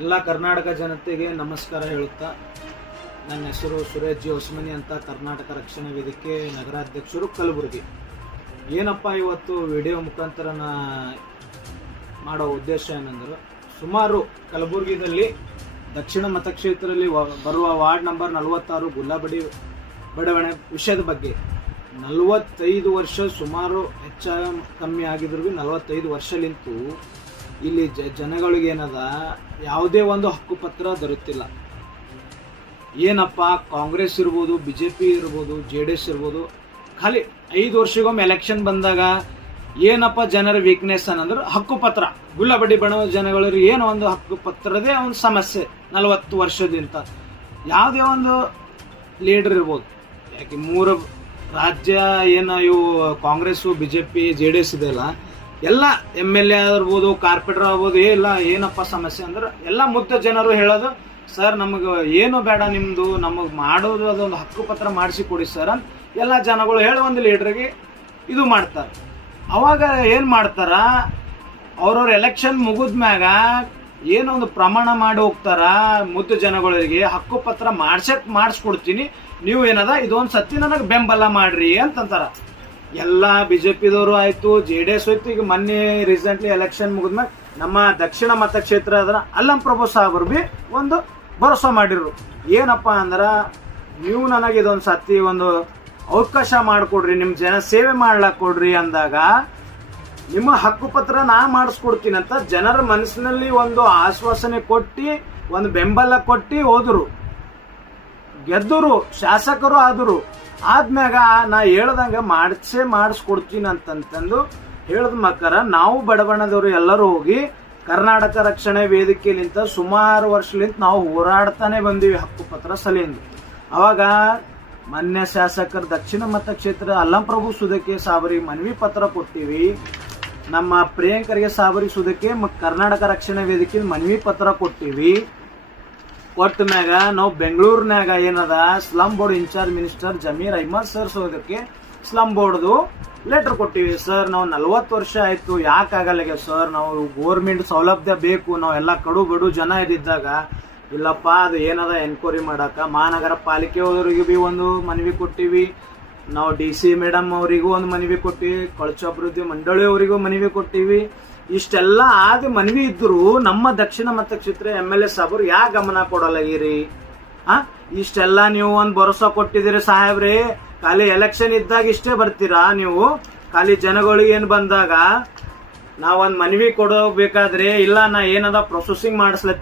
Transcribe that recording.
ಎಲ್ಲ ಕರ್ನಾಟಕ ಜನತೆಗೆ ನಮಸ್ಕಾರ ಹೇಳುತ್ತಾ, ನನ್ನ ಹೆಸರು ಸುರೇಶ್ ಜಿ ಹೊಸಮನಿ ಅಂತ, ಕರ್ನಾಟಕ ರಕ್ಷಣಾ ವೇದಿಕೆ ನಗರಾಧ್ಯಕ್ಷರು ಕಲಬುರಗಿ. ಏನಪ್ಪ ಇವತ್ತು ವಿಡಿಯೋ ಮುಖಾಂತರ ಮಾಡೋ ಉದ್ದೇಶ ಏನಂದ್ರೆ, ಸುಮಾರು ಕಲಬುರಗಿದಲ್ಲಿ ದಕ್ಷಿಣ ಮತಕ್ಷೇತ್ರದಲ್ಲಿ ಬರುವ ವಾರ್ಡ್ ನಂಬರ್ 46 ಗುಲ್ಲಾಬಡಿ ಬಡಾವಣೆ ವಿಷಯದ ಬಗ್ಗೆ 45 ವರ್ಷ ಸುಮಾರು ಹೆಚ್ಚ ಕಮ್ಮಿ ಆಗಿದ್ರು 45 ವರ್ಷಲಿಂತೂ ಇಲ್ಲಿ ಜನಗಳಿಗೆ ಏನದ ಯಾವುದೇ ಒಂದು ಹಕ್ಕುಪತ್ರ ದೊರೆತಿಲ್ಲ. ಏನಪ್ಪ, ಕಾಂಗ್ರೆಸ್ ಇರ್ಬೋದು, BJP ಇರ್ಬೋದು, JDS ಇರ್ಬೋದು, ಖಾಲಿ 5 ವರ್ಷಗೊಮ್ಮೆ ಎಲೆಕ್ಷನ್ ಬಂದಾಗ ಏನಪ್ಪ ಜನರ ವೀಕ್ನೆಸ್ ಅನ್ನಂದ್ರೆ ಹಕ್ಕುಪತ್ರ. ಗುಲ್ಲಾಬಡಿ ಬಣವ ಜನಗಳಿಗೆ ಏನೋ ಒಂದು ಹಕ್ಕುಪತ್ರದೇ ಒಂದು ಸಮಸ್ಯೆ 40 ವರ್ಷದಿಂದ. ಯಾವುದೇ ಒಂದು ಲೀಡರ್ ಇರ್ಬೋದು, ಯಾಕೆ 3 ರಾಜ್ಯ ಏನು ಇವು ಕಾಂಗ್ರೆಸ್ಸು, BJP, JDS ಇದೆಯಲ್ಲ, ಎಲ್ಲ MLA ಇರ್ಬೋದು, ಕಾರ್ಪೊರೇಟರ್ ಆಗ್ಬೋದು, ಇಲ್ಲ ಏನಪ್ಪ ಸಮಸ್ಯೆ ಅಂದ್ರೆ ಎಲ್ಲ ಮುಗ್ಧ ಜನರು ಹೇಳೋದು, ಸರ್ ನಮಗೆ ಏನು ಬೇಡ ನಿಮ್ಮದು, ನಮಗೆ ಮಾಡೋದು ಅದೊಂದು ಹಕ್ಕುಪತ್ರ ಮಾಡಿಸಿ ಕೊಡಿ ಸರ್ ಅಂತ ಎಲ್ಲ ಜನಗಳು ಹೇಳಿ ಒಂದು ಲೀಡ್ರಿಗೆ ಇದು ಮಾಡ್ತಾರೆ. ಅವಾಗ ಏನು ಮಾಡ್ತಾರ, ಅವ್ರವ್ರ ಎಲೆಕ್ಷನ್ ಮುಗಿದ್ಮ್ಯಾಗ ಏನೋ ಒಂದು ಪ್ರಮಾಣ ಮಾಡಿ ಹೋಗ್ತಾರ, ಮುದ್ದು ಜನಗಳಿಗೆ ಹಕ್ಕುಪತ್ರ ಮಾಡಿಸ್ಕೊಡ್ತೀನಿ, ನೀವು ಏನದ ಇದೊಂದು ಸತಿ ನನಗೆ ಬೆಂಬಲ ಮಾಡ್ರಿ ಅಂತಂತಾರ. ಎಲ್ಲ BJPದವರು ಆಯ್ತು, JDS ಹೋಯ್ತು. ಈಗ ಮೊನ್ನೆ ರೀಸೆಂಟ್ಲಿ ಎಲೆಕ್ಷನ್ ಮುಗಿದ್ಮ್ಯಾಗ ನಮ್ಮ ದಕ್ಷಿಣ ಮತಕ್ಷೇತ್ರ ಅದರ ಅಲ್ಲಂ ಪ್ರಭು ಸಾಹೇಬರು ಬಿ ಒಂದು ಭರೋಸಾ ಮಾಡಿರು. ಏನಪ್ಪ ಅಂದ್ರ, ನೀವು ನನಗೆ ಇದೊಂದು ಸತಿ ಒಂದು ಅವಕಾಶ ಮಾಡಿಕೊಡ್ರಿ, ನಿಮ್ಮ ಜನ ಸೇವೆ ಮಾಡ್ಲಾಕ್ ಕೊಡ್ರಿ ಅಂದಾಗ ನಿಮ್ಮ ಹಕ್ಕುಪತ್ರ ನಾ ಮಾಡಿಸ್ಕೊಡ್ತೀನಿ ಅಂತ ಜನರ ಮನಸ್ಸಿನಲ್ಲಿ ಒಂದು ಆಶ್ವಾಸನೆ ಕೊಟ್ಟು, ಒಂದು ಬೆಂಬಲ ಕೊಟ್ಟು ಹೋದ್ರು, ಗೆದ್ದರು, ಶಾಸಕರು ಆದರು. ಆದ್ಮ್ಯಾಗ ನಾ ಹೇಳ್ದಂಗ ಮಾಡಿಸ್ಕೊಡ್ತೀನಿ ಅಂತಂತಂದು ಹೇಳದ ಮಕ್ಕರ ನಾವು ಬಡಬಣದವರು ಎಲ್ಲರೂ ಹೋಗಿ ಕರ್ನಾಟಕ ರಕ್ಷಣೆ ವೇದಿಕೆಲಿಂತ ಸುಮಾರು ವರ್ಷಲಿಂತ ನಾವು ಹೋರಾಡ್ತಾನೆ ಬಂದೀವಿ ಹಕ್ಕುಪತ್ರ ಸಲಿಂದ. ಅವಾಗ ಮಾನ್ಯ ಶಾಸಕರು ದಕ್ಷಿಣ ಮತಕ್ಷೇತ್ರ ಅಲ್ಲಂಪ್ರಭು ಸುದಕ್ಕೆ ಸಾಬರಿಗೆ ಮನವಿ ಪತ್ರ ಕೊಟ್ಟಿವಿ, ನಮ್ಮ ಪ್ರಿಯಾಂಕರಿಗೆ ಸಾಬರಿಗೆ ಸುದಕ್ಕೆ ಕರ್ನಾಟಕ ರಕ್ಷಣೆ ವೇದಿಕೆ ಮನವಿ ಪತ್ರ ಕೊಟ್ಟಿವಿ. ಕೊಟ್ಟ ಮ್ಯಾಗ ನಾವು ಬೆಂಗಳೂರಿನಾಗ ಏನದ slum board in charge minister Zameer Ahmed sir ಸೋದಕ್ಕೆ ಸ್ಲಮ್ ಬೋರ್ಡ್ದು ಲೆಟರ್ ಕೊಟ್ಟಿವಿ. ಸರ್ ನಾವು 40 ವರ್ಷ ಆಯ್ತು, ಯಾಕೆ ಆಗಲ್ಲ ಸರ್, ನಾವು ಗೋರ್ಮೆಂಟ್ ಸೌಲಭ್ಯ ಬೇಕು, ನಾವೆಲ್ಲ ಕಡು ಬಡು ಜನ ಇದ್ದಿದ್ದಾಗ ಇಲ್ಲಪ್ಪ ಅದು ಏನದ ಎನ್ಕ್ವೈರಿ ಮಾಡಾಕ ಮಹಾನಗರ ಪಾಲಿಕೆಯವರಿಗೂ ಬಿ ಒಂದು ಮನವಿ ಕೊಟ್ಟಿವಿ, ನಾವು DC ಮೇಡಮ್ ಅವರಿಗೂ ಒಂದು ಮನವಿ ಕೊಟ್ಟಿವಿ, ಕೊಳಚೆ ಅಭಿವೃದ್ಧಿ ಮಂಡಳಿಯವರಿಗೂ ಮನವಿ ಕೊಟ್ಟಿವಿ. ಇಷ್ಟೆಲ್ಲ ಆದ ಮನವಿ ಇದ್ರು ನಮ್ಮ ದಕ್ಷಿಣ ಮತಕ್ಷೇತ್ರ MLA ಸಾಬ್ರು ಯಾಕೆ ಗಮನ ಕೊಡಲಾಗಿರಿ? ಇಷ್ಟೆಲ್ಲ ನೀವು ಒಂದು ಭರೋಸಾ ಕೊಟ್ಟಿದ್ದೀರಿ ಸಾಹೇಬ್ರಿ, ಖಾಲಿ ಎಲೆಕ್ಷನ್ ಇದ್ದಾಗ ಇಷ್ಟೇ ಬರ್ತೀರಾ ನೀವು? ಖಾಲಿ ಜನಗಳಿಗೆ ಏನು ಬಂದಾಗ ನಾವೊಂದು ಮನವಿ ಕೊಡೋಬೇಕಾದ್ರೆ ಇಲ್ಲ ನಾ ಏನದ ಪ್ರೊಸೆಸಿಂಗ್ ಮಾಡಿಸ್ಲತ್ತೀನಿ